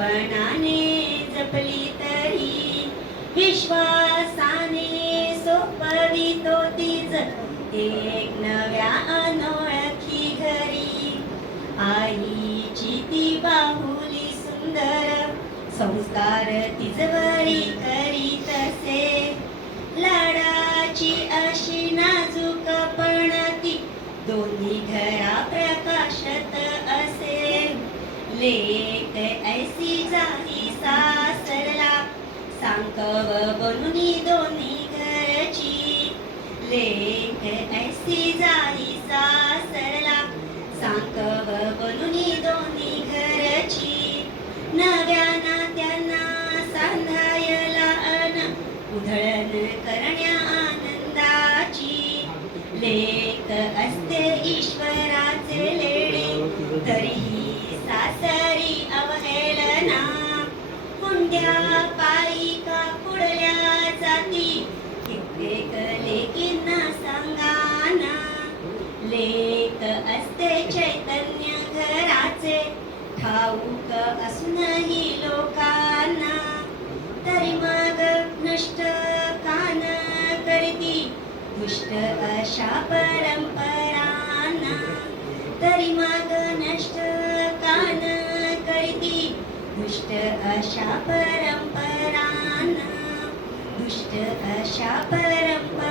पणाने जपली तरी विश्वासाने सोपवितो तीच एक नव्या अनोळखी घरी. आईची ती बाहुली सुंदर संस्कार तिजवरी करी तसे. लाडाची अशी नाजूक पण ती दोन्ही घरा प्रकाशत असे. लेख सांकव बनुनी दोन्ही घरची लेख ऐसी जाई सासरला सांकव बनुनी दोन्ही घरची नव्या नात्यांना सांधायला अन उधळण करण्या आनंदाची. लेख असते ईश्वराचे लेणे तरीही सासरी अवहेलना. चैतन्य घराचे. ठाऊक असूनही लोकांना तरी मग नष्ट कान करती? दुष्ट अशा परंपरांना तरी मग नष्ट कान करती? दुष्ट अशा परंपरांना दुष्ट अशा परंपरा